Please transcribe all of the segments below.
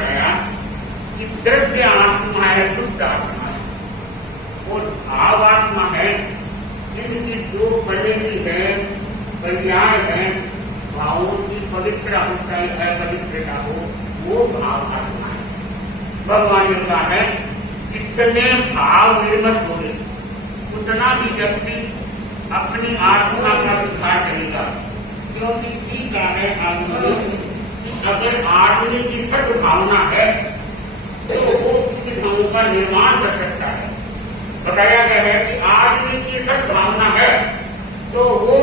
बताया कि द्रव्य आत्मा है, शुद्ध आत्मा है, और भाव आत्मा है जिनकी जो बनेगी है, पर्याय है, भावों की पवित्र अवस्था है, पवित्रता हो, वो भाव आत्मा है। भगवान ने कहा है जितने भाव निर्मत होंगे उतना ही व्यक्ति अपनी आत्मा का सुधार करेगा। क्योंकि ठीक है आत्मा कि अगर आदमी की सद्भावना है तो वो सुविधाओं का निर्माण कर सकता है। बताया गया है कि आदमी की सद्भावना है तो वो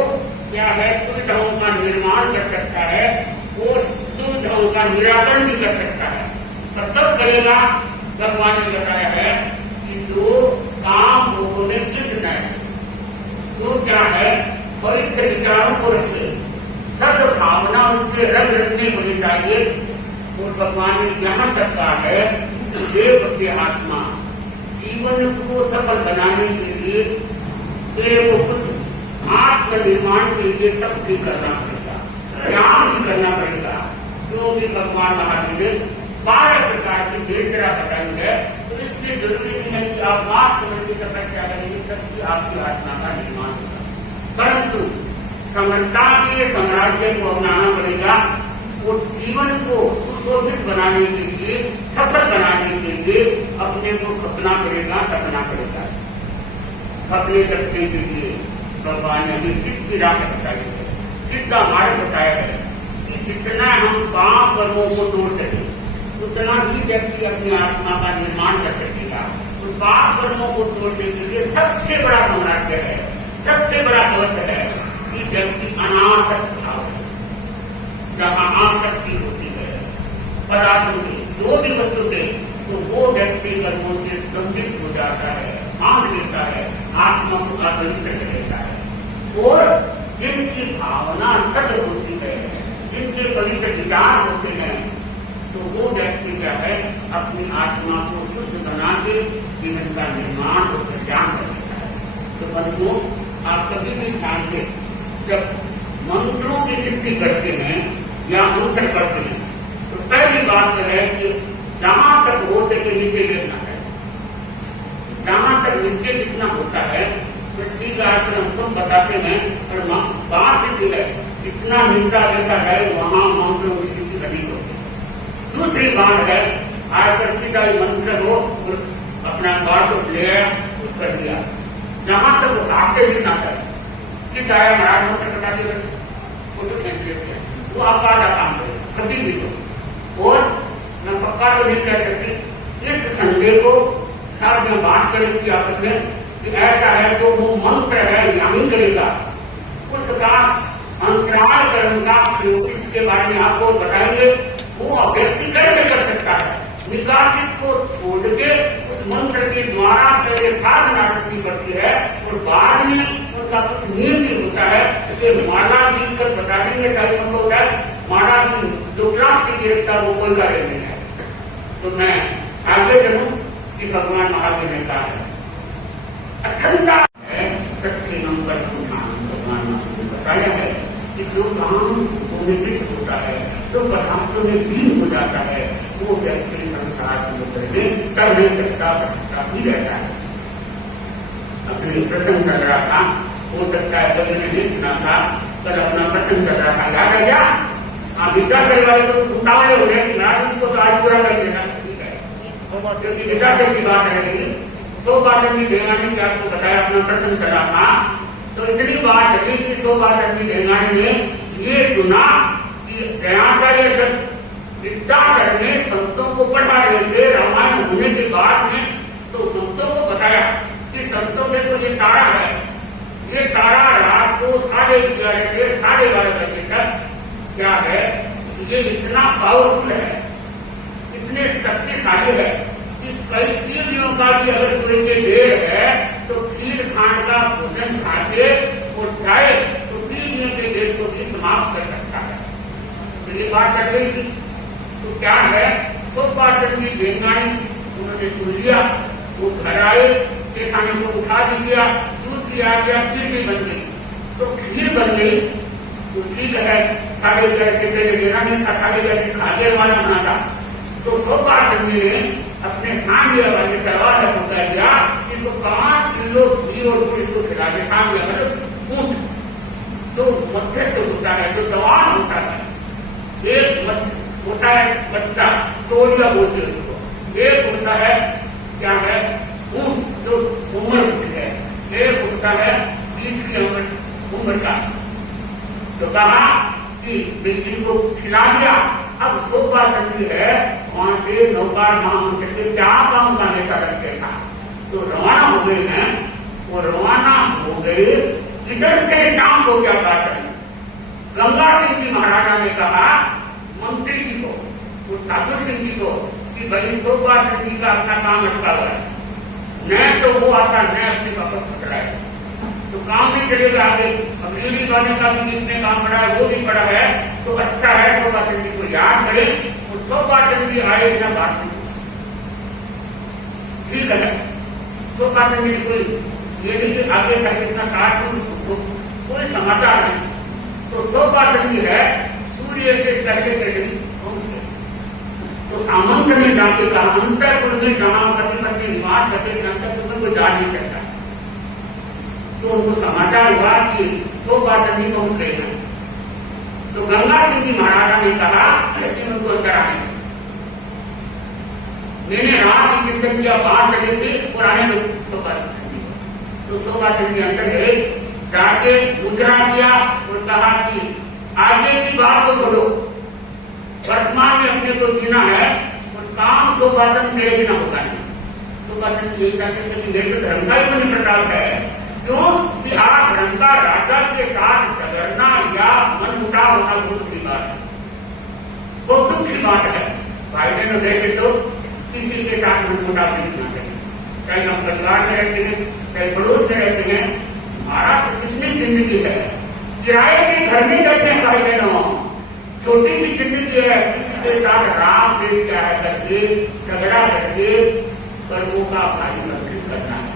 क्या है, सुविधाओं का निर्माण कर सकता है और सुविधाओं का निराकरण भी कर सकता है। तब करेगा, भगवान ने बताया है कि जो काम लोगों ने कितना है, तो क्या है, पवित्र विचारों को रखे, सद्भावना उसके रंग रखने होनी चाहिए। और भगवान ने यहां तक कहा है देव के आत्मा जीवन को सफल बनाने के लिए तेरे को कुछ आत्मनिर्माण के लिए सब भी करना पड़ेगा, ज्ञान भी करना पड़ेगा। क्योंकि भगवान महावीर ने 12 प्रकार की वेदना बताई है, तो इसलिए जरूरी नहीं है कि आप मार्ग समझ की तपस्या करेंगे तभी आपकी आत्मा का निर्माण होगा, परंतु समर्था के साम्राज्य को अपनाना पड़ेगा और जीवन को सुशोभित बनाने के लिए, सफल बनाने के लिए अपने को खपना पड़ेगा, तपना पड़ेगा। खपने करने के लिए भगवान ने निश्चित की राह बताई है, जिसका मार्ग बताया है कि जितना हम पाप कर्मों को तोड़ सके उतना ही व्यक्ति अपनी आत्मा का निर्माण कर सकेगा। तो पाप कर्मों को तोड़ने के लिए सबसे बड़ा साम्राज्य है, सबसे बड़ा अर्थ है कि व्यक्ति अनासक्त भाव है। जहां आसक्ति होती है पदार्थों की, जो भी वस्तु से, तो वो व्यक्ति कर्मों से संबंधित हो जाता है, मान लेता है, आत्मा को पवित्र कर लेता है। और जिनकी भावना सत्य होती है, जिनके पवित्र विचार होते हैं, तो वो व्यक्ति क्या है, अपनी आत्मा को शुद्ध बना के जीवन का निर्माण और कल्याण कर लेता है। तो बंधुओं, आप कभी भी ध्यान दें, जब मंत्रों की सिद्धि करते हैं या मंत्र करते हैं, तो पहली बात है कि जहां तक हो सके नीचे गिरना है। जहां तक नीचे जितना होता है, पृथ्वी का हम बताते हैं, और बात सिद्धि है, जितना नीचा रहता है वहां मंत्रों की सिद्धि अधिक होती है। दूसरी बात है, आकर्षि का मंत्र हो और अपना बात को ले कर दिया, जहां तक वो आगे जितना है, सीधा आया महाराज मंत्र बता दिया, वो तो खेल लेते हैं, वो आपका आधा काम है कभी भी तो। और न पक्का तो नहीं कह सकते, इस संडे को साथ में बात करेगी आपस में कि ऐसा है जो वो मंत्र है यही करेगा, उसका अंतराल कर्म का प्रयोग इसके बारे में आपको बताएंगे। वो व्यक्ति कैसे कर सकता है, निकासित को छोड़ के उस मंत्र के द्वारा पहले साधना करनी पड़ती है और बाद में उनका कुछ नियम भी होता है। इसलिए माला भी कर बता देंगे, चाहे संभव होता है, माला भी जो क्लास की गिरफ्ता वो कोई कार्य नहीं है। तो मैं आगे चलूं कि भगवान महावीर ने कहा है अखंडा है सच्ची नंबर भगवान महावीर ने बताया है कि जो काम होने होता है, जो पदार्थों में लीन हो जाता है, वो व्यक्ति संसार में कर नहीं सकता, ही रहता है। अपनी प्रसंग कर रहा था, हो सकता है बल्कि ने नहीं सुना था, कल अपना प्रसंग कर रहा था, याद है क्या? आप विचार करने वाले तो उतावले हो गए कि महाराज इसको तो आज पूरा कर देना, ठीक है, क्योंकि विचार की बात रहेगी। तो बात भी देवानी ने आपको बताया, अपना प्रसंग कर रहा था, तो इतनी बात रही कि 100 बात अपनी देवानी ने ये सुना कि दयाचार्य जब विद्याधर ने संतों को पढ़ा रहे थे रामायण होने के बाद में, तो संतों को बताया कि संतों में तो ये तारा है, ये तारा रात को 11:30 से 12:30 बजे तक क्या है, ये इतना पावरफुल है, इतने शक्तिशाली है कि कई पीढ़ियों का भी अगर कोई के देर है तो खीर खान का भोजन खाते और जाए तो पीढ़ियों के देर को भी समाप्त कर सकता है। तो ये बात कर रही थी, तो क्या है, तो बात की बेंगानी उन्होंने सुन लिया, वो घर आए, शेखाने को उठा दिया, दूध की आ गया, खीर भी बन गई। तो खीर बन गई तो ठीक है, 11:30 से पहले लेना नहीं था, 11:30 खाने वाला बना था, तो 100 चंडी ने अपने सामने वाले सवाल को कह दिया कि इसको 5 किलो घी और दूध इसको खिला दे, सामने मतलब ऊंट तो मत्स्य तो होता है, जो जवान होता है, एक होता है बच्चा तोलिया बोलते हैं उसको, एक होता है क्या है ऊंट जो उम्र होती है, एक होता है 20 की उम्र का। तो कहा कि इनको खिला दिया। अब सोपा चंडी है वहां से नौकार नाम करके क्या काम करने का रखे था, तो रवाना हो गए हैं। वो रवाना हो गए, इधर से शाम को क्या बात है, गंगा सिंह जी महाराजा ने कहा मंत्री जी को, वो साधु सिंह जी को कि भाई सोपा चंडी का अपना काम अटका हुआ है, न तो वो आता न अपने वापस पकड़ाए, तो काम नहीं चलेगा आगे। अब बिजली करने का भी जितने काम पड़ा है वो भी पड़ा है, तो अच्छा है सोपा चंडी को याद करें और सोपा चंडी आए बिना बात नहीं ठीक है। सोपा चंडी कोई ये नहीं कि आगे का कितना काट कोई समाचार नहीं, तो सोपा चंडी है सूर्य से चढ़ते चढ़े पहुंचे। तो सामंत ने जाके कहा अंतरपुर में जहां पति निवास करते अंतरपुर को जा नहीं सकता, तो उनको समाचार हुआ कि सोपा चंडी को हम ले जाए। तो गंगा सिंह जी महाराजा ने कहा लेकिन उनको अंदर आने, मैंने रात की चिंतन किया 5 बजे थे पुराने सोपा चंडी, तो सोपा चंडी अंदर गए, जाके गुजरा किया और कहा कि आगे की बात को छोड़ो, वर्तमान में अपने को जीना है और काम सोपा चंडी मेरे बिना होता नहीं। सोपा चंडी यही कहते थे कि मेरे धर्म का ही बनी प्रताप है, क्यों कि आप धर्म का राजा के साथ झगड़ना या मन मुटाव होना बहुत बड़ी बात है, बहुत दुख की बात है। भाई बहनों देखे तो किसी के साथ मन मुटाव नहीं होना चाहिए, चाहे हम परिवार में रहते हैं चाहे पड़ोस में रहते हैं। हमारा प्रतिष्ठित जिंदगी है, किराए के घर में रहते हैं भाई बहनों, छोटी सी जिंदगी है, किसी के साथ राम देश क्या है करके झगड़ा करके कर्मों का भारी वर्षित करना है।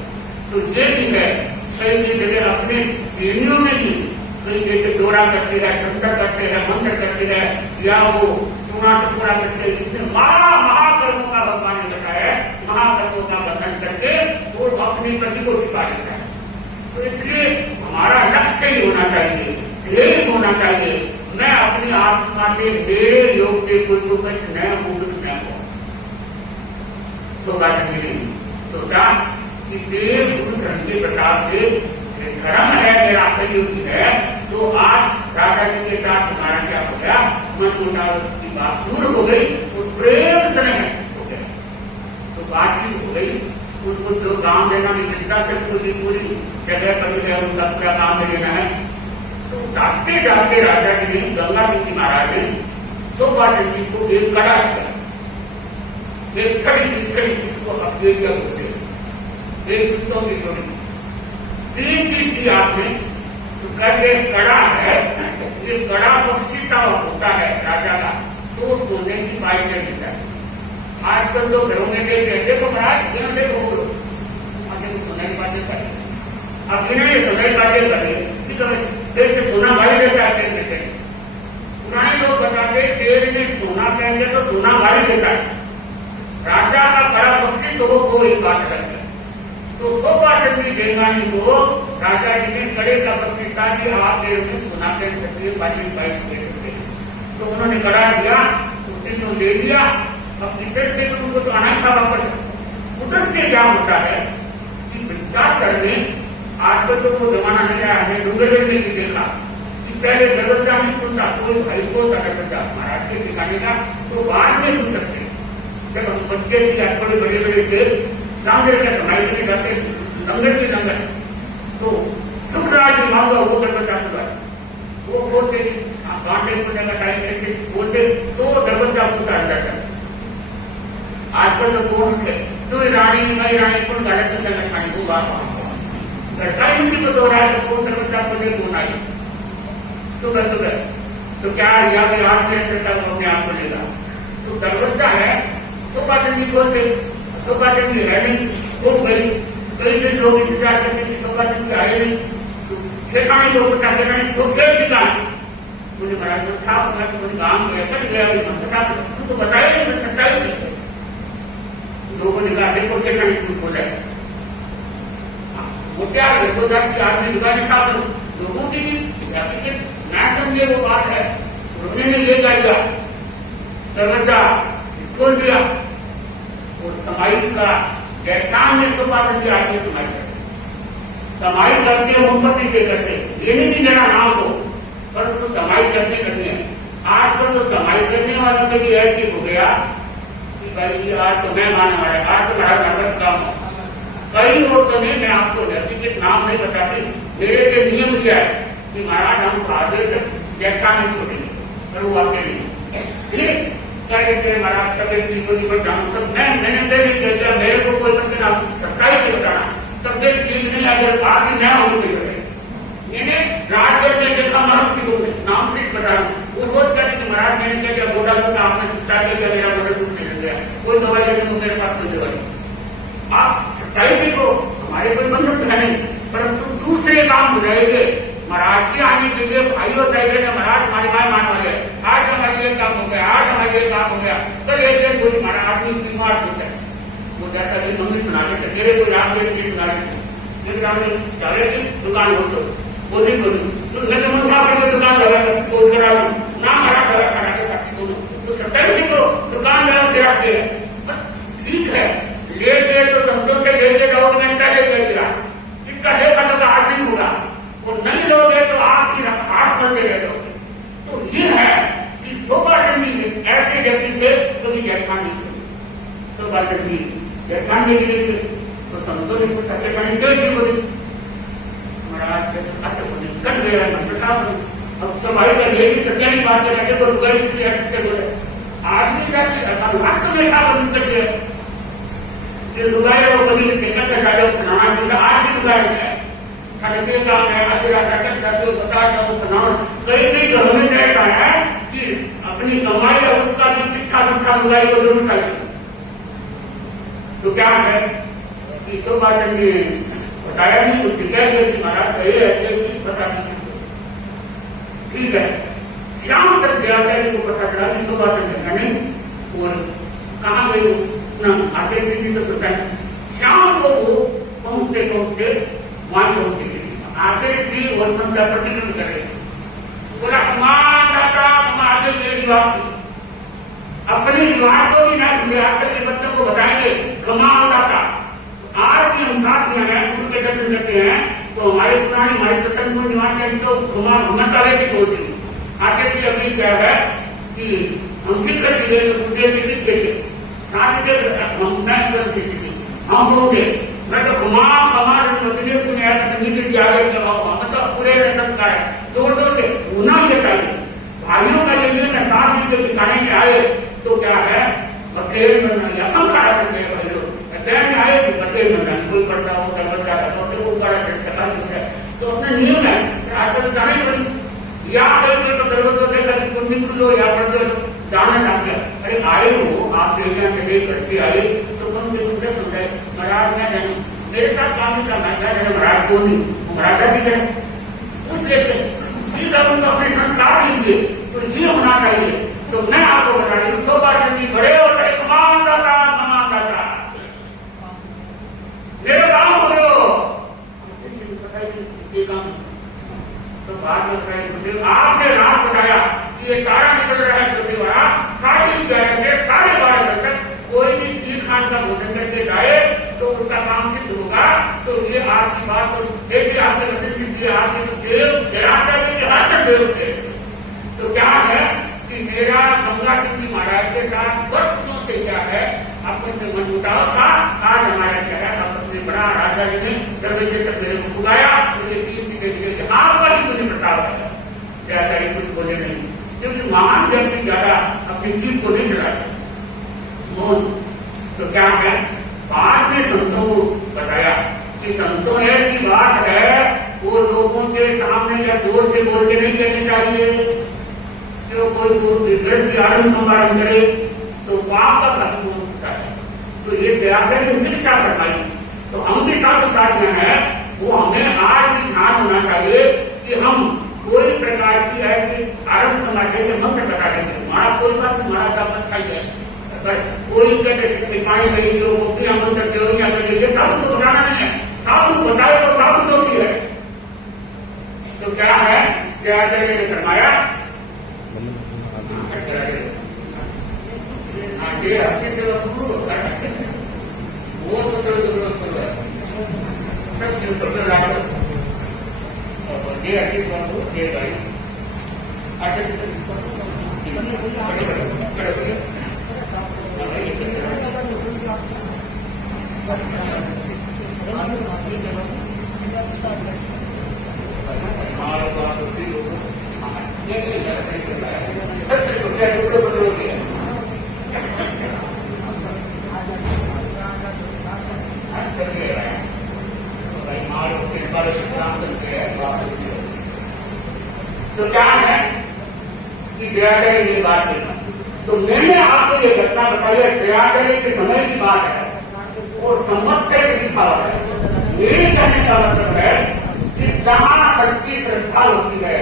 तो ये भी है कई जगह अपने श्रेणियों में भी कई जैसे दौरा करते हैं, तंत्र करते हैं, मंत्र करते हैं या वो चूना टुकड़ा करते हैं, जिसमें महाकर्मों का भगवान ने बताया, महाकर्मों का बंधन करके वो अपनी प्रति को छिपा देता है। तो इसलिए हमारा लक्ष्य ही होना चाहिए, ध्येय होना चाहिए, मैं अपनी आत्मा से मेरे योग से कोई को कष्ट न हो, कुछ न हो। तो सोचा कि देव गुरु धर्म के प्रताप से धर्म है मेरा सहयोगी है, तो आज राजा जी के साथ हमारा क्या हो गया, मन मुटाव की बात दूर हो गई और प्रेम स्नेह हो गया, तो बातचीत हो गई। उनको जो काम देना मिलता से पूरी जगह पर जो है उनका पूरा काम में लेना है। तो जाते जाते राजा जी ने गंगा सिंह जी महाराज ने सोपा चंडी को एक कड़ा किया, एक छड़ी जिसको अपने बोलते एक कुत्तों की जोड़ी 3 चीज दी आपने, तो कहते कड़ा है, ये कड़ा पक्षी का होता है राजा का, तो सोने की बाई नहीं देता है। आजकल तो घरों में देखो महाराज यहाँ देखो बोलो सोने की बातें करें, अब इन्हें सोने की बातें करें जैसे सोना भाई देता है, पुराने लोग बताते तेरे में सोना कहेंगे तो सोना भाई देता है, राजा का बड़ा पक्षी तो वो एक बात करते। तो सोपा चंडी देवनानी को राजा जी ने कड़े का पक्षी था कि आप देर में सोना कह सकते हैं, बाजी बाइक दे सकते हैं। तो उन्होंने कड़ा दिया, उस दिन तो ले लिया। अब इधर से तो उनको तो आना ही था वापस, उधर से क्या होता है कि वृत्ताचल में आजकल तो वो जमाना नहीं आया है, डूंगरगढ़ में भी देखा कि पहले दरवाजा नहीं खुलता, कोई भाई को दरवाजा महाराज के दिखाने का, तो बाद में खुल सकते। जब हम बच्चे भी बड़े बड़े बड़े थे, सामने का कमाई में जाते लंगर की लंगर, तो सुखराज मांगा वो दरवाजा खुला, वो बोलते बांटे खुलने का टाइम करके बोलते तो दरवाजा खुलता जाता। आजकल तो कौन थे तो रानी मई रानी कौन गाड़े से खानी वो बात सरकारी इसी को दोहराया तो कौन दरवाजा खुले कौन आई सुबह सुबह, तो क्या या फिर आप अपने आप को लेगा। तो दरवाजा है सोपा चंडी बोलते, सोपा चंडी है नहीं, वो गई कई दिन लोग इंतजार करते कि सोपा चंडी आए नहीं, तो ठेकाने लोग 50 सेकंड सोचे निकाल मुझे बड़ा जो था मुझे काम गया था गया तो बताया नहीं, मैं सच्चाई नहीं। 10 आदमी दुकान खा करो, लोगों की ना समझे वो बात है, उन्होंने ले जाएगा दरवाजा खोल दिया और समाई का जैसान में इसको बात करके आगे समाई करते, समाई करते मोमबत्ती से करते, ये नहीं जरा नाम हो, पर तो समाई करते हैं। आजकल तो समाई करने वालों के लिए ऐसी हो गया कि भाई आज तो मैं मानने वाला, आज तो बड़ा नर्वस काम हो। कई औरतों ने, मैं आपको व्यक्तिगत नाम नहीं बताती, मेरे से नियम किया है कि महाराज हम आगे जैसा नहीं छोड़ेंगे, पर वो आते नहीं। ठीक क्या कहते हैं महाराज तबियत ठीक होगी पर जाऊँ, तब मैंने कहता मेरे को कोई बच्चे आप सच्चाई से बताना, तबियत ठीक नहीं अगर बात ही न होगी मैंने राजगढ़ में देखा महाराज की लोग नाम ठीक बता रहा हूँ, वो रोज कहते कि महाराज मैंने क्या क्या बोला तो आपने सच्चाई किया, मेरा बड़ा दुख नहीं गया, कोई दवाई लेने को मेरे पास कोई दवाई। आप सच्चाई से तो हमारे कोई बंधन है नहीं, परंतु दूसरे काम हो जाएंगे महाराज की आने के लिए भाई और चाहिए महाराज हमारे भाई मान वाले, आज हमारे ये काम हो गया, आज हमारे ये काम हो गया, कल एक दिन कोई महाराज आदमी बीमार होता है, वो जाता है मम्मी सुना देते मेरे को रात में सुना देते, लेकिन आपने चाहे की दुकान हो तो बोली तो घर में मुझे दुकान लगा तो करा ना हमारा लगा खाना के साथी दोनों तो सत्तर को दुकान लगा दे रखते हैं। ठीक है ले गए तो समझो से ले लेगा और घंटा ले गया, इसका देखा तो आज नहीं होगा, और नहीं लोगे तो आपकी हाथ बंदे रह जाओगे। तो ये है कि शोभाचंदी में ऐसे व्यक्ति से कभी जैठानी शोभाचंदी जैठानी के लिए तो समझो नहीं कुछ ऐसे कहीं बोली महाराज कट गया अब सफाई का ये भी सत्या नहीं बात करके तो रुकाई बोले आदमी का राष्ट्र में था कट गया लुगाए वो कभी देखा था आज भी लुगाए है खड़के काम है बता कई कई घरों में ऐसा है कि अपनी कमाई है उसका भी चिट्ठा दुखा लुगाई को जरूर चाहिए। तो क्या है कि तो बात बताया नहीं कुछ क्या कि महाराज कहे ऐसे भी पता नहीं। ठीक है शाम तक गया था इनको पता चला कि तो बात नहीं और कहाँ गई ना आगे से तो पता है। शाम को वो पहुंचते पहुंचते वहां पहुंचे आगे भी और संख्या प्रतिनिधित्व करे बोला मान दाता हम आगे ये विवाह अपने विवाह को भी ना भूले आकर के बच्चों को बताएंगे कमान दाता आज भी हम साथ में हैं गुरु के दर्शन करते हैं तो हमारे पुराने हमारे सत्संग को निवास करें तो घुमा ताले से बोलते आगे से अभी क्या है कि हम शिखर की उद्देश्य से पीछे थे साथ ही हम बोलते मैं तो हमारे विदेश में आया संगीत मतलब पूरे सकता है जोर जोर से होना ही चाहिए भाइयों का ये मैं साथ ही दिखाने में आए तो क्या है बखेर बनना या कम खड़ा करते हैं भाई लोग अध्ययन में आए कि बखेर बनना कोई पढ़ता हो क्या बच्चा है तो अपना नियम है आजकल जाने पड़ी या तो जरूरत देखा कुछ मित्र लो या पढ़ते जाना चाहते हैं अरे आए हो आप चले करते आए तो कम से कम समझाए महाराज मैं जानी मेरे साथ काम नहीं करना है महाराज को नहीं महाराज कैसे करें उस लेते जब उनको अपने संस्कार लीजिए तो ये होना चाहिए। तो मैं आपको बता रही हूँ शोभाचंदी बड़े और बड़े कमान दाता मेरे काम हो रहे हो तो बात बताइए आपने रात बताया कि ये तारा निकल रहा है पृथ्वी वाला 11:30 से 12:30 बजे तक कोई भी खीर खान का भोजन करके जाए तो उसका काम सिद्ध होगा। तो ये आपकी बात जैसे आपने वशिष्ठ आपके देव देव थे तो क्या है कि मेरा गंगा सिंह जी महाराज के साथ वर्षों से क्या है आपस में मन मुटाव था। आज हमारा क्या है आपस में बड़ा राजा जी ने दरवाजे तक मेरे को बुलाया मुझे 3 सीटें आपका ही मुझे प्रताप है ज्यादा ही कुछ बोले नहीं क्योंकि महान व्यक्ति ज्यादा अपनी जीव को नहीं चलाते। तो क्या है बाद में संतों को बताया कि संतों ऐसी बात है वो लोगों के सामने या जोर से बोल के नहीं कहनी चाहिए कि कोई दृष्टि आरंभ संवारण करे तो पाप का फल हो सकता है। तो ये व्याकरण की शिक्षा करवाई तो हम भी साथ में है वो हमें आज भी ध्यान होना चाहिए कि हम कोई प्रकार की ऐसी आरंभ समाज जैसे मंत्र बता देते हमारा कोई बात हमारा का अच्छा ही है कोई कहते पानी गई जो मंत्र साधु को बताना नहीं है साधु बताए तो साधु दोषी है तो क्या है आचार्य ने फरमाया वो तो क्या है कि दयाचार्य ये बात देखा। तो मैंने आपको ये घटना बताई है, दयाचार्य के समय की बात है और सम्मत से लिखा हुआ है। मेरे कहने का मतलब है कि जहां सच्ची श्रद्धा होती है,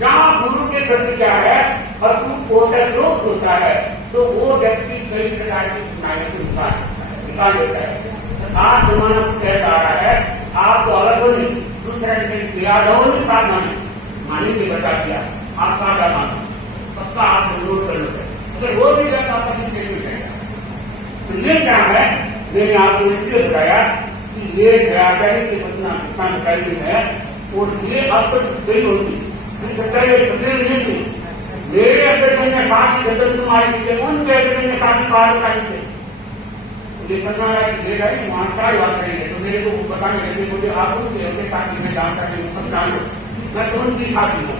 जहां गुरु के प्रति क्या है अटूट पोषक होता है, तो वो व्यक्ति कई प्रकार की सुनाई से निकाल देता है। आज जमाना कहता आ रहा है आप तो अलग हो नहीं, दूसरा नहीं साधना नहीं मानेंगे, बता दिया आप साधा मानो, सबका आप विरोध कर लो। अगर वो भी जाता आपका नहीं जाएगा। तो ये क्या है, मैंने आपको इसलिए बताया कि ये दयाचार्य की घटना बताई है और ये अब तक गई होती नहीं थी। मेरे अंदर मैंने साथी जगन कुमारी थे, उनके अंदर मैंने साथी बात बताई थे। मुझे पता है कि मेरा ही मानता ही बात रही है, तो मेरे को बताने लगे मुझे आप उनके साथी में जानता नहीं, मैं तो उनकी साथी हूँ।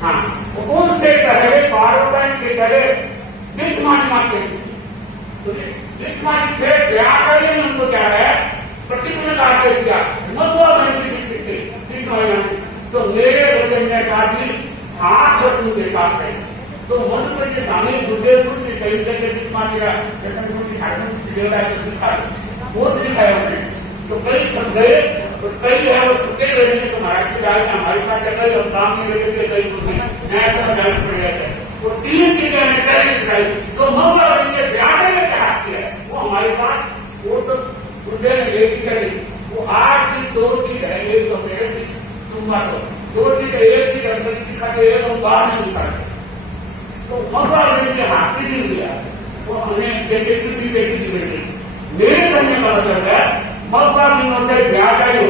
हाँ, उनसे पहले पार्वती के पहले बिस्मानी मानते थे। तो बिस्मानी से दयाचार्य ने उनको क्या है प्रतिबंध कार्य किया, मधुआ बने। तो मेरे बच्चे ने साथी हाथ और उनके साथ है। तो मधुकर के सामने गुरुदेवपुर से सही करके बिस्मानी का वो दिखाया उन्होंने। तो कई सब गए तो कई है वो छुट्टे रहने को महाराष्ट्र जाए हमारे साथ चल और काम में लेकर कई नया समझाने पड़ गए थे। वो 3 चीजें दिखाई। तो मौका बनेंगे ब्याह में क्या किया है वो हमारे पास, वो तो गुरुदेव ने लेकर करी। वो 8 की 2 चीज है, एक तो मेरे तुम्बा तो 2 चीज, एक चीज अंदर दिखाते एक और बाहर नहीं दिखाते। तो मौका बनेंगे हाथ ही नहीं दिया, वो हमें जैसे किसी से मिल गई। मेरे करने का मतलब है मौका नहीं होता है दयाचार्य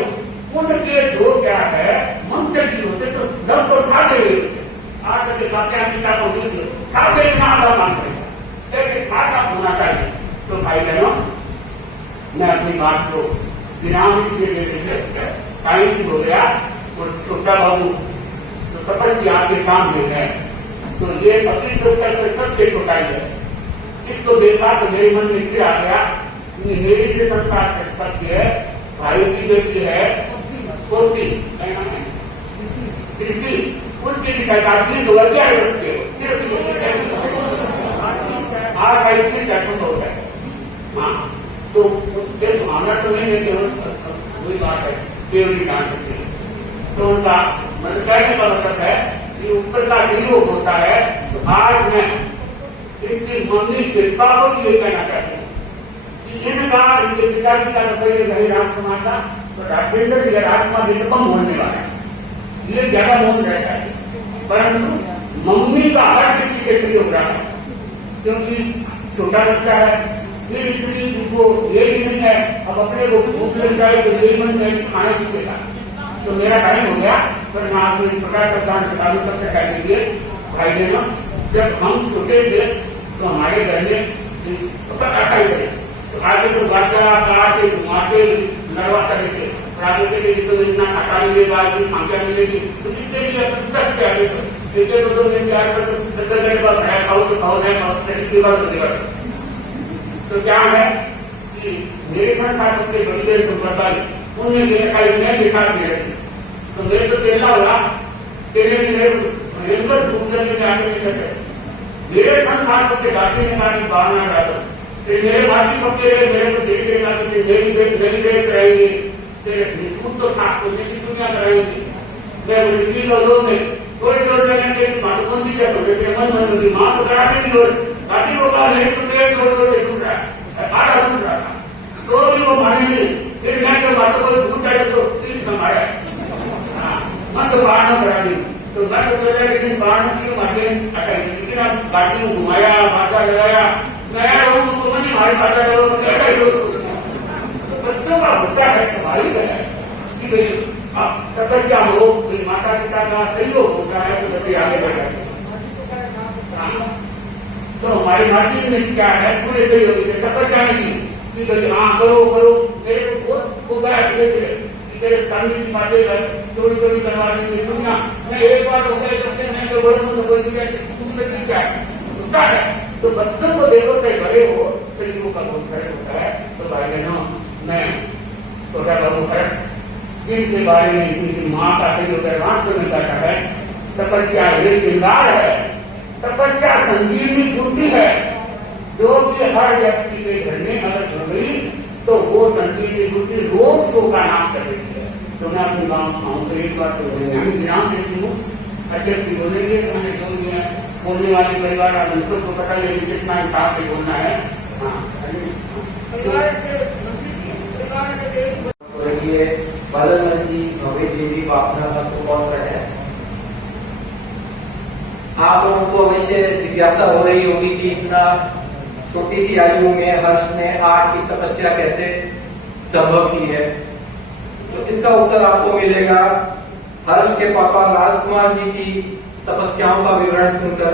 उनके जो क्या है मंत्र की होते तो जब तो खाते हुए आज तक सत्यापिता को नहीं खाते मानते खाता होना चाहिए। तो भाई बहनों, मैं अपनी बात को विराम इसलिए देते थे, टाइम हो गया और छोटा बाबू तो तपस्या के सामने है। तो ये पति उत्तर में सबसे छोटाई है। इसको देखा तो मेरे मन में क्या आ गया, मेरी जो संस्कार सत्य है, भाई की बेटी है कोटी कृति, उसकी भी सरकार 20 होगा क्या रखते हो, सिर्फ 8-35 सेकंड हो गए। हाँ, तो मामला तो नहीं लेते हो, वही बात है केवल जान सकते। तो उनका मतलब कहने का मतलब है कि ऊपर का वियोग होता है। तो आज मैं इसकी मम्मी कृपा को भी ये कहना चाहती हूँ कि इनका इनके पिताजी का रसोई नहीं राजकुमार था, तो राजेंद्र या राजकुमार ये कम होने वाला है, ये ज्यादा मोह रहता है। परंतु मम्मी का हर किसी के लिए हो रहा है, क्योंकि छोटा बच्चा है, फिर इतनी वो ये भी नहीं है, अब अपने को भूख लग जाए तो यही मन में खाने पीछेगा। तो मेरा टाइम हो गया, पर मैं आपको इस प्रकार का दान चालू करके कह दीजिए। भाई बहनों, जब हम छोटे थे तो हमारे घर में पता ही थे, तो आगे तो बाजा काटे घुमाते लड़वा करे थे, आगे के लिए तो इतना खटा मिलेगा, इतनी संख्या मिलेगी, तो इसके लिए 10 के आगे तो 2 दिन के आगे तो 10 दिन बाद है खाओ तो खाओ नहीं खाओ की बात होती है। तो क्या है कि मेरे संसार के बड़ी देर को बताई उन्हें देखा मैं दिखा दे रही, तो मेरे को तेला हुआ तेरे भयंकर दूसरे में आगे नहीं सकते। मेरे संसार को गाड़ी निकाली बाहर ना डालो, मेरे भाजी पक्के मेरे को देख देगा तो मेरी देख रहेगी, तेरे निष्कुत तो खास को मेरी दुनिया कराएगी। मैं मुझे लोगों में थोड़ी देर में मातुबंदी क्या सोचे मन मन मां को कराने की लोग गाड़ी को कहा नहीं तो मेरे थोड़ी टूट रहा है, आधा टूट रहा था, तो भी वो माने नहीं। फिर मैं जो बातों को टूट जाए तो तीस संभाया मत कि भाई अब तपस्या हो, कोई माता पिता का सहयोग होता है तो बच्चे आगे बढ़ जाते हैं। तो हमारी माटी में क्या है, पूरे सहयोग से तपस्या नहीं कि भाई हाँ करो करो, मेरे को बहुत गया तेरे सामने की बातें चोरी चोरी करवा रही है दुनिया। मैं एक बार हो गए करते हैं तो बड़े तुमने क्या है, तो बच्चों को देखो चाहे बड़े हो, शरीरों का बहुत फर्क होता है। तो भाई बहनों, मैं छोटा बाबू फर्क जिनके बारे में इनकी माँ का सहयोग में कहता है, तपस्या ये श्रृंगार है, तपस्या संजीवनी बुद्धि है, जो कि हर व्यक्ति के घर में अगर हो गई तो वो संजीवनी बुद्धि रोग शोक का नाम कर देती है। तो मैं अपने गाँव आऊँ तो एक बार तो विराम देती हूँ, अध्यक्ष जी बोलेंगे तो मैं जो भी है बोलने वाले परिवार उनको तो पता लेकिन कितना हिसाब से बोलना है। बालन जी भव्य देवी प्रार्थना का सुपौल है। आप लोगों को अवश्य जिज्ञासा हो रही होगी कि इतना छोटी सी आयु में हर्ष ने आर्ट की तपस्या कैसे संभव की है। तो इसका उत्तर आपको मिलेगा हर्ष के पापा राजकुमार जी की तपस्याओं का विवरण सुनकर।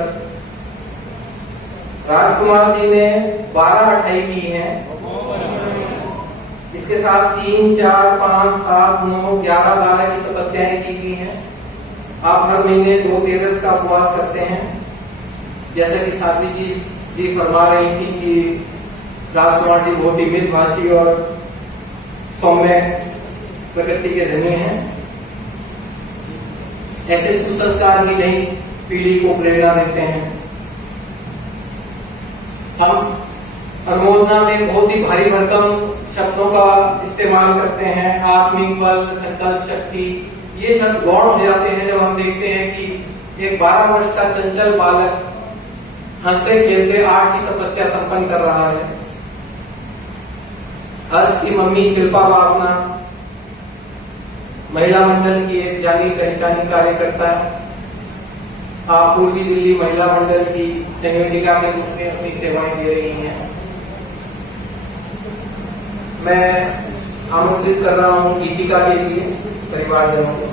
राजकुमार जी ने 12 अठाई की है, इसके साथ 3, 4, 5, 7, 9, 11 12 की तपस्याएं की गई हैं। आप हर महीने 2 दिवस का उपवास करते हैं। जैसा कि साथी जी फरमा रही थी कि राजकुमार जी बहुत ही मितभाषी और सौम्य प्रकृति के धनी हैं। ऐसे सुसंस्कार की नई पीढ़ी को प्रेरणा देते हैं। हम अनुमोदना में बहुत ही भारी भरकम शब्दों का इस्तेमाल करते हैं, आत्मिक बल, संकल्प शक्ति, ये शब्द गौण हो जाते हैं जब हम देखते हैं कि एक 12 वर्ष का चंचल बालक हंसते खेलते आर्ट की तपस्या संपन्न कर रहा है। हर्ष की मम्मी शिल्पा बापना महिला मंडल की एक जानी पहचानी कार्यकर्ता, आप पूर्वी दिल्ली महिला मंडल की संयोजिका के रूप में अपनी सेवाएं दे रही हैं। मैं आमंत्रित कर रहा हूं गीतिका के लिए परिवारजनों को।